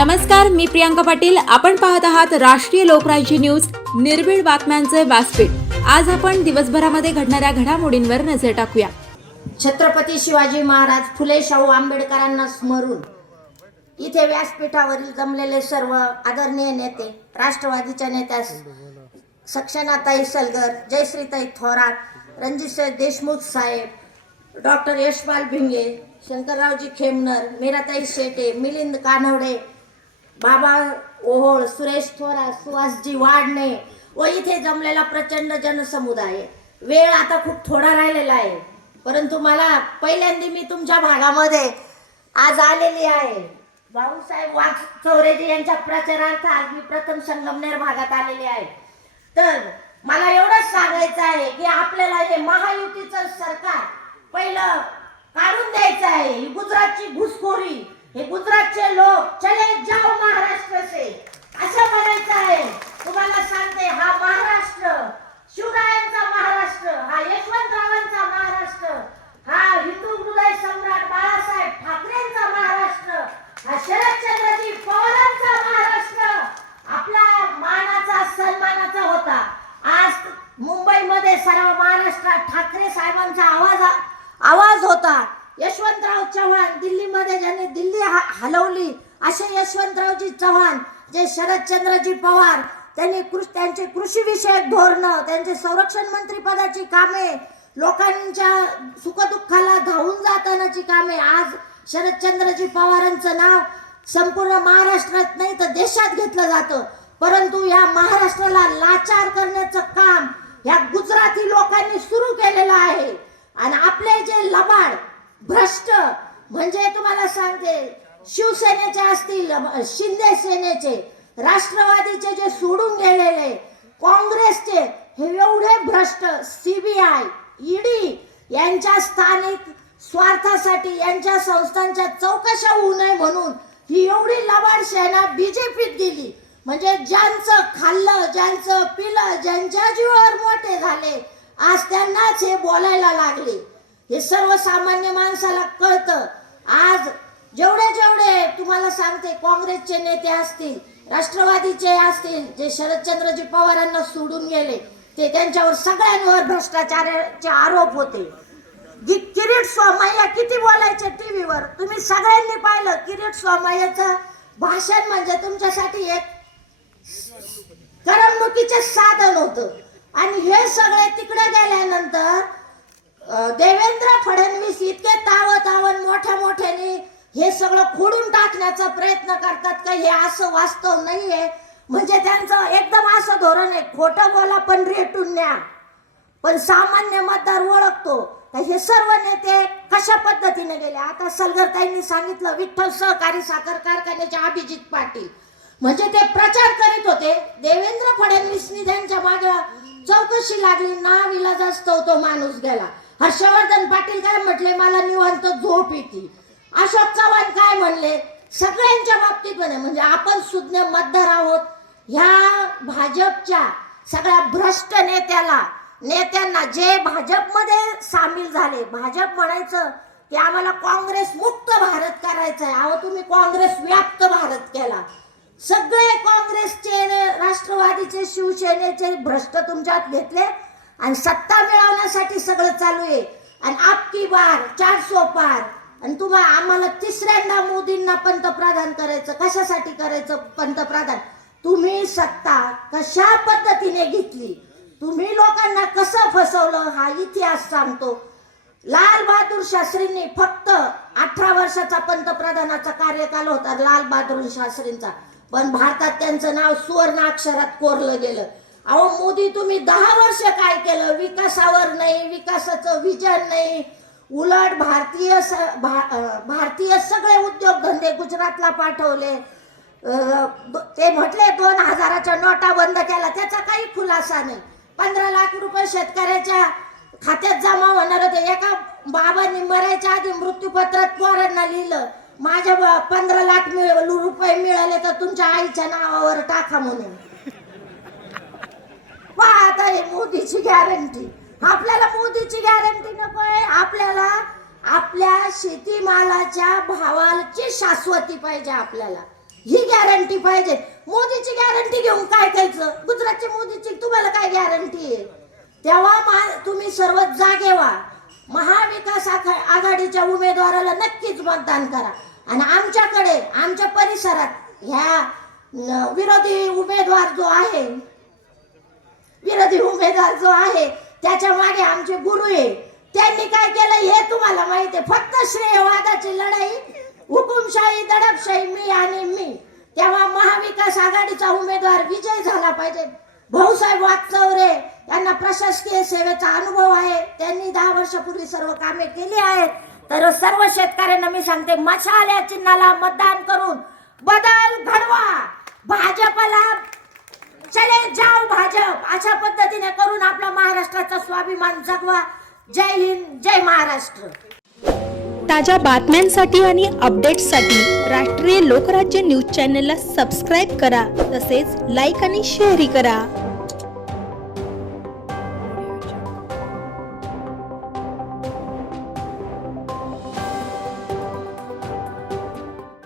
नमस्कार मी प्रियांका पाटील. आपण पाहत आहात राष्ट्रीय लोकराज्य न्यूज निर्भीड बातम्यांचे व्यासपीठ. आज आपण दिवसभरामध्ये घडणाऱ्या घडामोडींवर नजर टाकूया. छत्रपती शिवाजी महाराज फुले शाहू आंबेडकरांना स्मरून. इथे व्यासपीठावरील जमलेले सर्व आदरणीय नेते राष्ट्रवादीच्या नेत्या सक्षनाताई सलगर जयश्रीताई थोरात रणजितसिंह देशमुख साहेब डॉक्टर यशपाल भिंगे शंकररावजी खेमनर मीराताई शेटे मिलिंद कानवडे बाबा ओहोळ सुरेश थोरा सुहासजी वाढणे व इथे जमलेला प्रचंड जनसमुदाय. वेळ आता खूप थोडा राहिलेला आहे. परंतु मला पहिल्यांदा मी तुमच्या भागामध्ये आज आलेली आहे. भाऊसाहेब वाघ चौरेजी यांच्या प्रचारार्थ आज मी प्रथम संगमनेर भागात आलेली आहे. तर मला एवढंच सांगायचं आहे की आपल्याला हे महायुतीचं सरकार पहिलं काढून द्यायचं आहे. ही गुजरातची घुसखोरी हे गुजरातचे लोक चले जाओ महाराष्ट्र से असं म्हणायचं आहे. तुम्हाला सांगते हा महाराष्ट्र शिवरायांचा महाराष्ट्र हा यशवंतरावांचा महाराष्ट्र हा हिंदू हृदय सम्राट बाळासाहेब ठाकरेंचा महाराष्ट्र हा शरदचंद्रजी पवारांचा महाराष्ट्र. आपला मानाचा सन्मानाचा होता. आज मुंबईमध्ये सर्व महाराष्ट्रात ठाकरे साहेबांचा आवाज आवाज होता. यशवंतराव चव्हाण दिल्लीमध्ये ज्यांनी दिल्ली हा- हलवली असे यशवंतरावजी चव्हाण जे शरदचंद्रजी पवार त्यांनी कृष त्यांचे कृषीविषयक धोरणं त्यांचे संरक्षण मंत्रीपदाची कामे लोकांच्या सुखदुःखाला धावून जातानाची कामे आज शरदचंद्रजी पवारांचं नाव संपूर्ण महाराष्ट्रात नाही तर देशात घेतलं जातं. परंतु या महाराष्ट्राला लाचार करण्याचं काम या गुजराती लोकांनी सुरू केलेलं आहे. आणि आपले जे लबाड भ्रष्ट. म्हणजे तुम्हाला सांगते शिवसेनेचे असतील शिंदे सेनेचे राष्ट्रवादीचे जे सोडून गेलेले काँग्रेसचे हे एवढे भ्रष्ट. सीबीआय ईडी यांच्या स्थानिक स्वार्थासाठी यांच्या संस्थांच्या चौकशा होऊ नये म्हणून ही एवढी लबाड सेना बीजेपीत गेली. म्हणजे ज्यांचं खाल्लं ज्यांचं पिलं ज्यांच्या जीवावर मोठे झाले आज त्यांनाच हे बोलायला लागले. हे सर्वसामान्य माणसाला कळतं. आज जेवढे जेवढे तुम्हाला सांगते काँग्रेसचे नेते असतील राष्ट्रवादीचे असतील जे शरदचंद्रजी पवारांना सोडून गेले ते त्यांच्यावर सगळ्यांवर भ्रष्टाचाराचे आरोप होते. किरीट स्वामय्या किती बोलायचे टीव्हीवर? तुम्ही सगळ्यांनी पाहिलं किरीट स्वामय्याचं भाषण म्हणजे तुमच्यासाठी एक करमणुकीचे साधन होतं. आणि हे सगळे तिकडे गेल्यानंतर देवेंद्र फडणवीस इतके ताव तावन मोठ्या मोठ्याने हे सगळं खोडून टाकण्याचा प्रयत्न करतात का हे असं वास्तव नाहीये. म्हणजे त्यांचं एकदम असं धोरण आहे खोटं बोला पण रेटून न्या. पण सामान्य मतदार ओळखतो. हे सर्व नेते कशा पद्धतीने गेले? आता सलगरताईंनी सांगितलं विठ्ठल सहकारी साखर कारखान्याचे अभिजित पाटील. म्हणजे ते प्रचार करीत होते. देवेंद्र फडणवीसनी त्यांच्या मागे चौकशी लागली नाव जास्त होतो तो माणूस गेला. हर्षवर्धन पाटील काय म्हटले मला निवांत झोप येते. अशोक चव्हाण काय म्हणले सगळ्यांच्या बाबतीत म्हणे म्हणजे आपण सुज्ञ मतदार आहोत. ह्या भाजपच्या सगळ्या भ्रष्ट नेत्याला नेत्यांना जे भाजपमध्ये सामील झाले भाजप म्हणायचं की आम्हाला काँग्रेस मुक्त भारत करायचा आहे. अहो तुम्ही काँग्रेस व्याप्त भारत केला. सगळे काँग्रेसचे राष्ट्रवादीचे शिवसेनेचे भ्रष्ट तुमच्यात घेतले. आणि सत्ता मिळवण्यासाठी सगळं चालू आहे. आणि आपकी बार चारसो पार. आणि तुम्हाला आम्हाला तिसऱ्यांदा मोदींना पंतप्रधान करायचं. कशासाठी करायचं पंतप्रधान? तुम्ही सत्ता कशा पद्धतीने घेतली? तुम्ही लोकांना कसं फसवलं? हा इतिहास सांगतो. लाल बहादूर शास्त्रींनी फक्त अठरा वर्षाचा पंतप्रधानाचा कार्यकाल होता लाल बहादूर शास्त्रींचा. पण भारतात त्यांचं नाव सुवर्ण अक्षरात कोरलं गेलं. अहो मोदी तुम्ही दहा वर्ष काय केलं? विकासावर नाही विकासाचं विजन नाही. उलट भारतीय स- भा- भारतीय सगळे उद्योगधंदे गुजरातला पाठवले. ते म्हटले दोन हजाराच्या नोटा बंद केला त्याचा काही खुलासा नाही. पंधरा लाख रुपये शेतकऱ्याच्या खात्यात जमा होणार होते. एका बाबांनी मरायच्या आधी मृत्यूपत्रात पोरांना लिहिलं. माझ्या पंधरा लाख मिळ- रुपये मिळाले तर तुमच्या आईच्या नावावर टाका म्हणून. पहा आता हे मोदीची गॅरंटी आपल्याला मोदीची गॅरंटी नको आहे. आपल्याला आपल्या शेतीमालाच्या भावाची शाश्वती पाहिजे आपल्याला. ही गॅरंटी पाहिजे. मोदीची गॅरंटी घेऊन काय करायचं गुजरातची मोदीची तुम्हाला काय गॅरंटी आहे? तेव्हा मा- तुम्ही सर्व जागे व्हा. महाविकास आघाडीच्या उमेदवाराला नक्कीच मतदान करा. आणि आमच्याकडे आमच्या परिसरात ह्या विरोधी उमेदवार जो आहे विरोधी उमेदवार जो आहे त्याच्यामागे आमचे गुरु आहे. त्यांनी काय केलं हे तुम्हाला माहिती आहे. फक्त श्रेयवादाची लढाई हुकुमशाही दडपशाही मी आणि मी. तेव्हा महाविकास आघाडीचा उमेदवार विजय झाला पाहिजे. भाऊसाहेब वागचौरे यांना प्रशासकीय सेवेचा अनुभव आहे. त्यांनी दहा वर्षापूर्वी सर्व कामे केली आहेत. तर सर्व शेतकऱ्यांना मी सांगते मशाल या चिन्हाला मतदान करून बदल घडवा. भाजपला चले जाओ भाजप. अशा पद्धतीने करून आपला महाराष्ट्राचा स्वाभिमान जगवा. जय हिंद जय महाराष्ट्र. ताज्या बातम्यांसाठी आणि अपडेट्ससाठी राष्ट्रीय लोकराज्य न्यूज चॅनलला सबस्क्राईब करा. तसेच लाईक आणि शेअरही करा.